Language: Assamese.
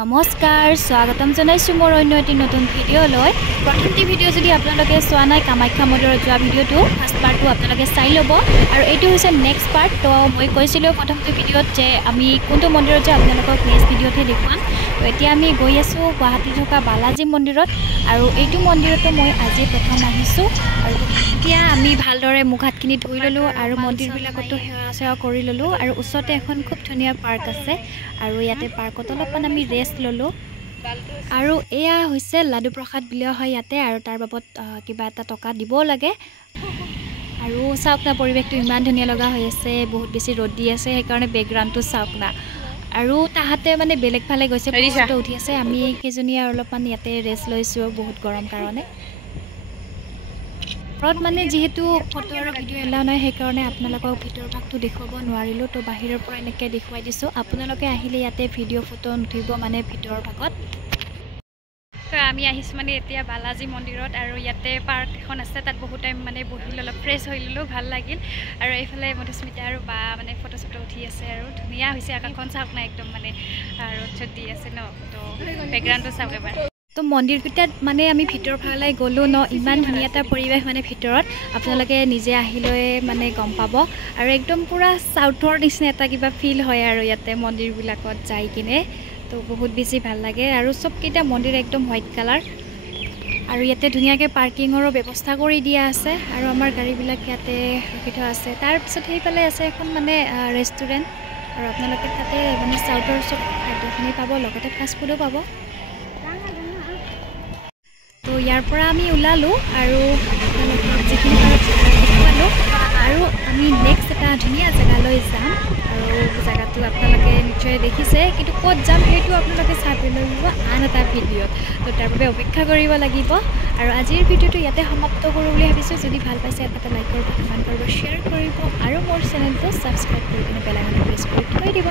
নমস্কাৰ স্বাগতম জনাইছো মোৰ অন্য এটি নতুন ভিডিঅ'লৈ প্ৰথমটি ভিডিঅ' যদি আপোনালোকে চোৱা নাই কামাখ্যা মন্দিৰত যোৱা ভিডিঅ'টো ফাৰ্ষ্ট পাৰ্টটো আপোনালোকে চাই ল'ব আৰু এইটো হৈছে নেক্সট পাৰ্ট তো মই কৈছিলোঁ প্ৰথমটো ভিডিঅ'ত যে আমি কোনটো মন্দিৰত যে আপোনালোকক নেক্সট ভিডিঅ'তে দেখুৱাম তো এতিয়া আমি গৈ আছোঁ গুৱাহাটী থকা বালাজী মন্দিৰত আৰু এইটো মন্দিৰতো মই আজি প্ৰথম আহিছোঁ আৰু এতিয়া আমি ভালদৰে মুখ হাতখিনি ধুই ল'লোঁ আৰু মন্দিৰবিলাকতো সেৱা কৰি ল'লোঁ আৰু ওচৰতে এখন খুব ধুনীয়া পাৰ্ক আছে আৰু ইয়াতে পাৰ্কত অলপমান আমি ৰেষ্ট ল'লোঁ আৰু এয়া হৈছে লাডু প্ৰসাদ বিলোৱা হয় ইয়াতে আৰু তাৰ বাবদ কিবা এটা টকা দিবও লাগে আৰু চাওক না পৰিৱেশটো ইমান ধুনীয়া লগা হৈ আছে বহুত বেছি ৰ'দ দি আছে সেইকাৰণে বেকগ্ৰাউণ্ডটো চাওক না আৰু তাহাঁতে মানে বেলেগ ফালে গৈছে ফটো উঠি আছে আমি কেইজনীয়ে অলপমান ইয়াতে ৰেষ্ট লৈছোঁ বহুত গৰম কাৰণে ঘৰত মানে যিহেতু ফটো আৰু ভিডিঅ' এলাও নাই সেইকাৰণে আপোনালোকক ভিতৰৰ ভাগটো দেখুৱাব নোৱাৰিলোঁ তো বাহিৰৰ পৰা এনেকৈ দেখুৱাই দিছোঁ আপোনালোকে আহিলে ইয়াতে ভিডিঅ' ফটো নুঠিব মানে ভিতৰৰ ভাগত আমি আহিছোঁ মানে এতিয়া বালাজী মন্দিৰত আৰু ইয়াতে পাৰ্ক এখন আছে তাত বহুত টাইম মানে বহিলোঁ অলপ ফ্ৰেছ হৈ ল'লোঁ ভাল লাগিল আৰু এইফালে মধুস্মিতা আৰু বা মানে ফটো চটো উঠি আছে আৰু ধুনীয়া হৈছে আকাশখন চাওক না একদম মানে ৰ'দ চ'দ দি আছে ন তো বেকগ্ৰাউণ্ডটো চাওক এবাৰ তো মন্দিৰকেইটাত মানে আমি ভিতৰৰ ফালে গ'লোঁ ন ইমান ধুনীয়া এটা পৰিৱেশ মানে ভিতৰত আপোনালোকে নিজে আহিলৈ মানে গম পাব আৰু একদম পূৰা চাউথৰ নিচিনা এটা কিবা ফিল হয় আৰু ইয়াতে মন্দিৰবিলাকত যাই কিনে তো বহুত বেছি ভাল লাগে আৰু চবকেইটা মন্দিৰ একদম হোৱাইট কালাৰ আৰু ইয়াতে ধুনীয়াকৈ পাৰ্কিঙৰো ব্যৱস্থা কৰি দিয়া আছে আৰু আমাৰ গাড়ীবিলাক ইয়াতে ৰখি থোৱা আছে তাৰপিছত সেইফালে আছে এখন মানে ৰেষ্টুৰেণ্ট আৰু আপোনালোকে তাতে মানে চাউথৰ চব খাদ্যখিনি পাব লগতে ফাষ্টফুডো পাব তো ইয়াৰ পৰা আমি ওলালোঁ আৰু যিখিনি দেখুৱালোঁ আৰু আমি নেক্সট এটা ধুনীয়া জেগালৈ যাম আৰু জেগাটো আপোনালোকে নিশ্চয় দেখিছে কিন্তু ক'ত যাম সেইটো আপোনালোকে চাই লৈ ল'ব আন এটা ভিডিঅ'ত তো তাৰ বাবে অপেক্ষা কৰিব লাগিব আৰু আজিৰ ভিডিঅ'টো ইয়াতে সমাপ্ত কৰোঁ বুলি ভাবিছোঁ যদি ভাল পাইছে এটা লাইক কৰিব কমেণ্ট কৰিব শ্বেয়াৰ কৰিব আৰু মোৰ চেনেলটো ছাবস্ক্ৰাইব কৰি কিনে বেল আইকনটো প্ৰেছ কৰি থৈ দিব